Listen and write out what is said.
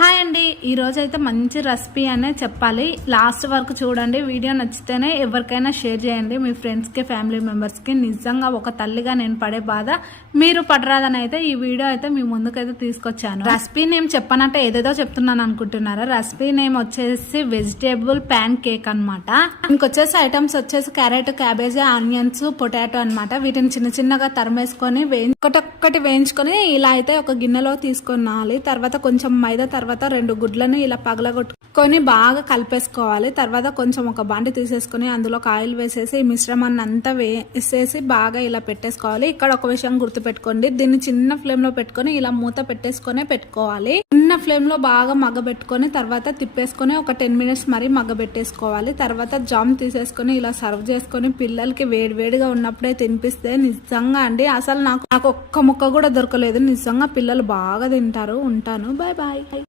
Hi అండి, ఈ రోజు అయితే మంచి రెసిపీ అనే చెప్పాలి. లాస్ట్ వరకు చూడండి. వీడియో నచ్చితేనే ఎవరికైనా షేర్ చేయండి మీ ఫ్రెండ్స్కి, ఫ్యామిలీ మెంబర్స్కి. నిజంగా ఒక తల్లిగా నేను పడే బాధ మీరు పడరాదని అయితే ఈ వీడియో అయితే మీ ముందుకైతే తీసుకొచ్చాను. రెసిపీ నేమ్ చెప్పనంటే ఏదేదో చెప్తున్నాను అనుకుంటున్నారా? రెసిపీ నేమ్ వచ్చేసి వెజిటేబుల్ ప్యాన్ కేక్ అనమాట. ఇంకొచ్చేసి ఐటమ్స్ వచ్చేసి క్యారెట్, క్యాబేజీ, ఆనియన్స్, పొటాటో అనమాట. వీటిని చిన్న చిన్నగా తరిమేసుకొని ఒకటొక్కటి వేయించుకొని ఇలా అయితే ఒక గిన్నెలో తీసుకున్నాలి. తర్వాత కొంచెం మైదా, తర్వాత 2 గుడ్లను ఇలా పగలగొట్టుకొని బాగా కలిపేసుకోవాలి. తర్వాత కొంచెం ఒక బాండి తీసేసుకొని అందులో ఆయిల్ వేసేసి ఈ మిశ్రమాన్ని అంతా వేసేసి బాగా ఇలా పెట్టేసుకోవాలి. ఇక్కడ ఒక విషయం గుర్తుపెట్టుకోండి, దీన్ని చిన్న ఫ్లేమ్ లో పెట్టుకొని ఇలా మూత పెట్టేసుకొని పెట్టుకోవాలి. చిన్న ఫ్లేమ్ లో బాగా మగ్గబెట్టుకొని తర్వాత తిప్పేసుకొని ఒక 10 మినిట్స్ మరి మగ్గబెట్టేసుకోవాలి. తర్వాత జామ్ తీసేసుకొని ఇలా సర్వ్ చేసుకొని పిల్లలకి వేడివేడిగా ఉన్నప్పుడే తినిపిస్తే నిజంగా అండి అసలు నాకు ఒక్క ముక్క కూడా దొరకలేదు. నిజంగా పిల్లలు బాగా తింటారు. ఉంటాను, బాయ్ బాయ్.